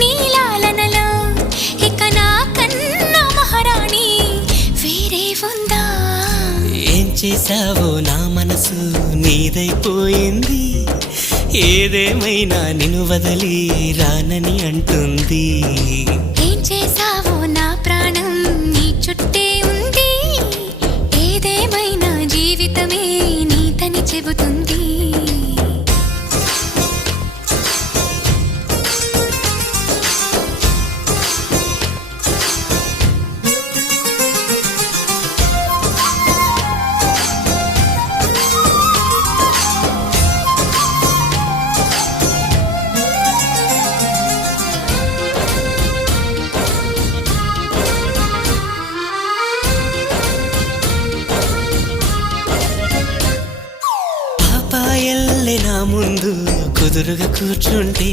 నీలాలనలో ఇక నా కన్నా మహారాణి వేరే ఉందా? ఏం చేసావో నా మనసు నీదైపోయింది, ఏదేమైనా నిన్ను వదిలి రానని అంటుంది. ఏం చేసావో నా ప్రాణం నీ చుట్టే ఉంది, ఏదేమైనా జీవితమే నీతని చెబుతుంది. పాపాయల్లే నా ముందు కుదురుగా కూర్చుంటే